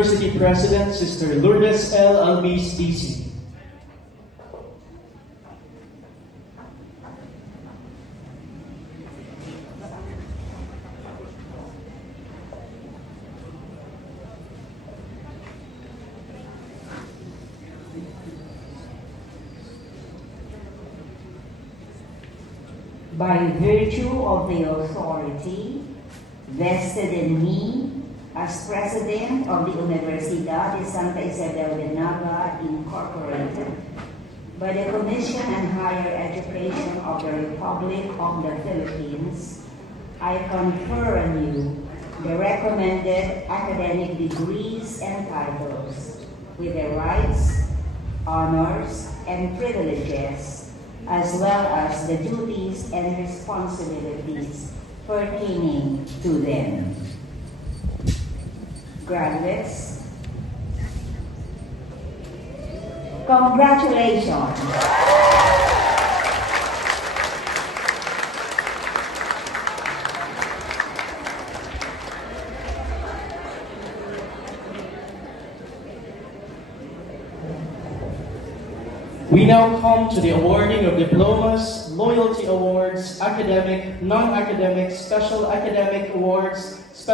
University President, Sister Lourdes L. Almis, DC. By virtue of the authority vested in me as President of the Universidad de Santa Isabel de Naga Incorporated, by the Commission on Higher Education of the Republic of the Philippines, I confer on you the recommended academic degrees and titles with the rights, honors, and privileges, as well as the duties and responsibilities pertaining to them. Graduates, congratulations. We now come to the awarding of diplomas, loyalty awards, academic, non-academic, special academic awards, special